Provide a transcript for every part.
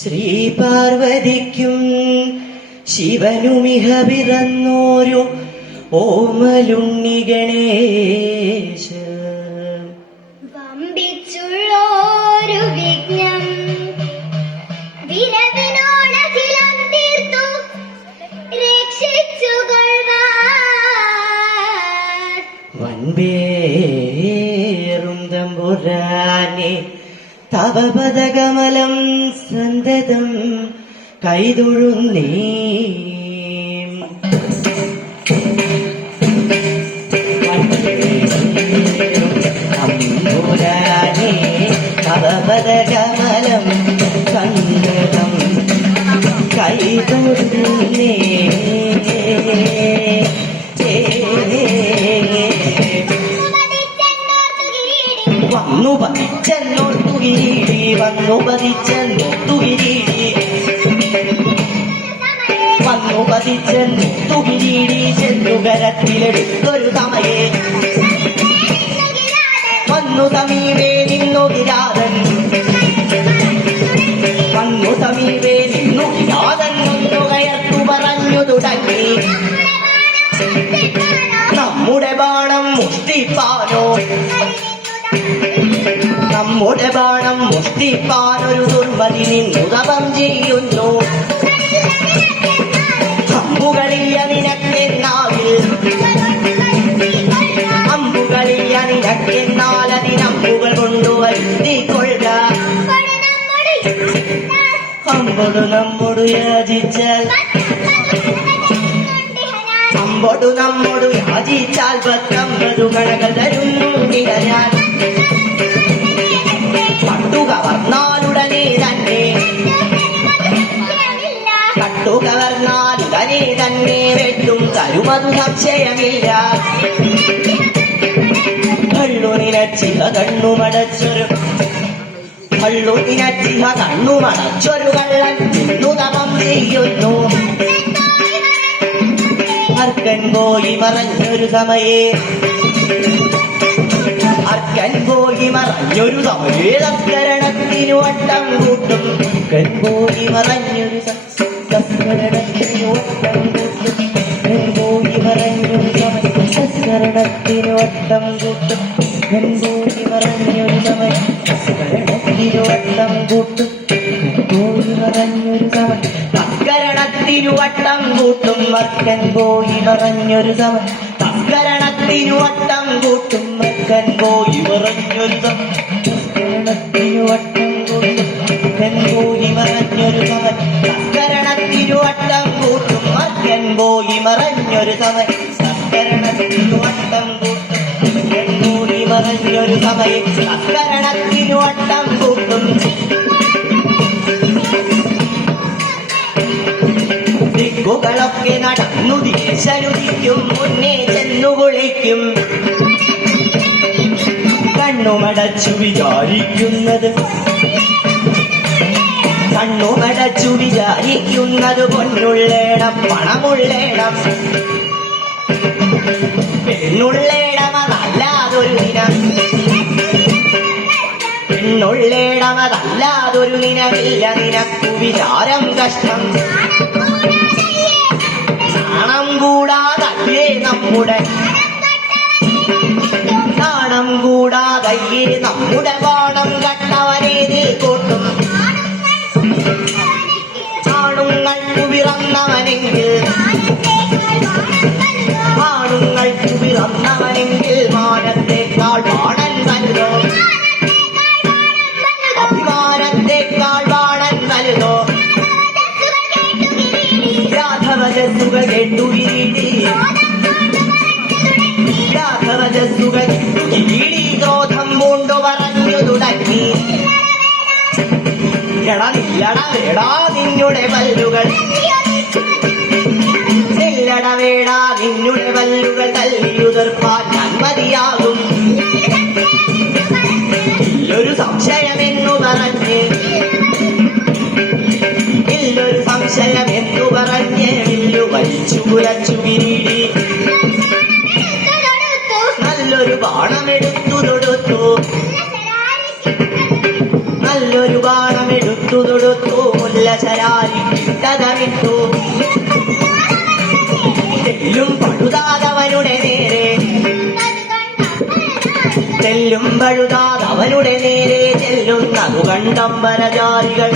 ശ്രീപാർവതിക്കും ശിവനുമിഹ പിറന്നോരു ഓമലുണ്ണി ഗണേശ വമ്പിച്ചുള്ളോരു വിഘ്നം വിനവിനോടഖിലം തീർത്തു രക്ഷിച്ചുകൊള്ളുവാൻ വൻപേറും തമ്പുരാനെ തവപദകമലം സന്തതം കൈതൊഴുന്നേ. തമ്പുരാനെ തവപദകമലം സന്തതം കൈതൊഴുന്നേ. വന്നു പതിച്ചെന്നോർത്തുകിരീടി വന്നു പതിച്ചെന്നോർത്തുകിരീടി വന്നു പതിച്ചെന്നോർത്തുകിരീടി ചെന്നുകരത്തിലെടുത്തൊരു തമയെ വന്നു സമീപേ നിന്നു കിരാതൻ വന്നു സമീപേ നിന്നു കിരാതൻ ഒന്നു കയർത്തു പറഞ്ഞു തുടങ്ങി നമ്മുടെ ബാണം മുഷ്ടിപ്പാനോ നമ്മുടെ ബാണം മുഷ്ടിപ്പാനൊരു ദുർമതി നിന്നു തപം ചെയ്യുന്നു. അമ്പുകളിയ നിനക്കെന്നാവിൽ അമ്പുകളിയ നിനക്കെന്നാൽ അതിനമ്പുകൾ കൊണ്ടുവരുത്തിക്കൊള്ളുക. അമ്പൊടു നമ്മോടു യാചിച്ചാൽ അമ്പൊടു നമ്മോടു യാചിച്ചാൽ 19 കണകൾ തരുന്നു ഞാൻ. കട്ടുകവർന്നാലുടനെ തന്നെ കട്ടുകവർന്നാലുടനെ തന്നെ വെട്ടും തരുമതു സംശയമില്ല. കള്ളു നിനച്ചിഹ കണ്ണുമടച്ചൊരു കള്ളു നിനച്ചിഹ കണ്ണുമടച്ചൊരു കള്ളൻ നിന്നു തപം ചെയ്യുന്നു. അർക്കൻ പോയി മറഞ്ഞൊരു സമയേ അർക്കൻ പോയി മറഞ്ഞൊരു സമയേ തസ്കരണത്തിനു വട്ടം കൂട്ടും. അർക്കൻ പോയി മറഞ്ഞൊരു തസ്കരണത്തിനു വട്ടം കൂട്ടും. അർക്കൻ പോയി മറഞ്ഞൊരു സമയം തസ്കരണത്തിനു വട്ടം കൂട്ടും. അർക്കൻ പോയി മറഞ്ഞൊരു സമയം തസ്കരണത്തിനു വട്ടം കൂട്ടും. പോയി മറഞ്ഞൊരു സമയം തസ്കരണത്തിനു വട്ടം കൂട്ടും. അർക്കൻ പോയി മറഞ്ഞൊരു സമയം തസ്കരണത്തിനു വട്ടം കൂട്ടും. അർക്കൻ പോയി മറഞ്ഞൊരു സമയം തസ്കരണത്തിനു വട്ടം കൂട്ടും. അർക്കൻ പോയി മറഞ്ഞൊരു സമയം തസ്കരണത്തിനു വട്ടം കൂട്ടും. അർക്കൻ പോയി മറഞ്ഞൊരു സമയം തസ്കരണത്തിനു വട്ടം കൂട്ടും. അർക്കൻ പോയി മറഞ്ഞൊരു സമയം തസ്കരണത്തിനു വട്ടം കൂട്ടും. ദിക്കുകളൊക്കെ നടന്നു ദിശരുതിക്കും മുന്നേ ചെന്നു കുളിക്കും. കണ്ണുമടച്ചു വിചാരിക്കുന്നത് കണ്ണുമടച്ചു വിചാരിക്കുന്നത് പൊന്നുള്ളേണം പണമുള്ളേണം പെണ്ണുള്ളേണം അതല്ലാതൊരു ദിനം പെണ്ണുള്ളേണം അതല്ലാതൊരു ദിനമില്ല നിനക്കു വിചാരം കഷ്ടം. നാണം കൂടാതയ്യേ നമ്മുടെ നാണം കൂടാതയ്യേ നമ്മുടെ ബാണം കണ്ടവനേതിൽ കൂട്ടും ആണുങ്ങൾക്ക് പിറന്നവനെങ്കിൽ ആണുങ്ങൾക്ക് പിറന്നവനെങ്കിൽ മാനത്തേക്കാൾ ബാണൻ വലുതോ അഭിമാനത്തേക്കാൾ ബാണൻ വലുതോ രാഘവജസ്സുകൾ കേട്ടു കിരീടി രാഘവജസ്സുകൾ കിരീടി ക്രോധം പൂണ്ടു പറഞ്ഞു തുടങ്ങി നില്ലടവേടാ നിന്നുടെ പല്ലുകൾ നില്ലടവേടാ നിന്നുടെ പല്ലുകൾ തല്ലിയുതിർപ്പാൻ ഞാൻ മതിയാകും ഇല്ലൊരു സംശയമെന്നു പറഞ്ഞ് ഇല്ലൊരു സംശയമെന്നു പറഞ്ഞ് വില്ലു വലിച്ചു കുലച്ചു കിരീടി നല്ലൊരു ബാണമെടുത്തു തൊടുത്തു നല്ലൊരു ബാണമെടുത്തു തൊടുത്തു മുല്ലശരാരി കിട്ടതമിട്ടു തെല്ലും പഴുതാതവനുടെ നേരെ തെല്ലും പഴുതാതവനുടെ നേരെ ചെല്ലുന്നതു കണ്ടമ്പരചാരികൾ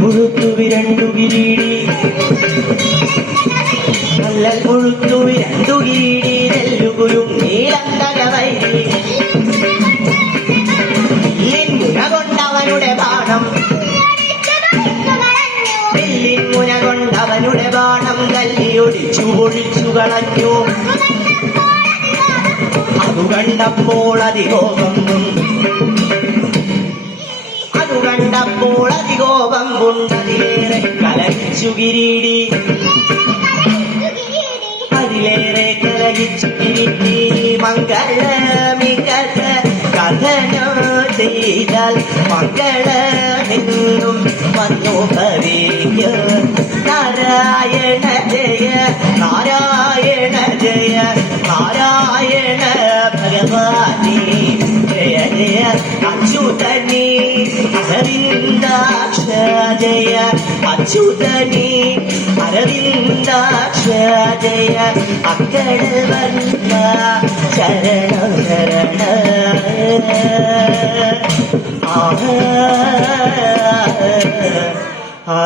മുഴുത്തു വിരണ്ടു കിരീടി നല്ല മുഴുത്തു വിരണ്ടു കിരീടി നെല്ലുകുലും നീലന്തകവൈരി മുന കൊണ്ടവനുടെ ബാണം വില്ലിൻ മുന കൊണ്ടവനുടെ ബാണം തല്ലിയൊടിച്ചു പൊളിച്ചു കളഞ്ഞു അതു കണ്ടപ്പോൾ അതികോപം അതു കണ്ടപ്പോൾ അതികോപം കൊണ്ടതിലേറെ കലഹിച്ചു കിരീടി അതിലേറെ കലഹിച്ചു കിരീടി മംഗളമികത കഥനോ ചെയ്താൽ മംഗളമെന്നും വന്നു ഭവിക്ക നാരായണ ജയ നാരായണ ജയ നാരായണ ഭഗവാനേ ജയ ജയ അച്യുതനേ അരവിന്ദാക്ഷ ജയ അച്യുതനേ അരവിന്ദാക്ഷ ജയ അക്കട വന്ന ശരണ ശരണ ആ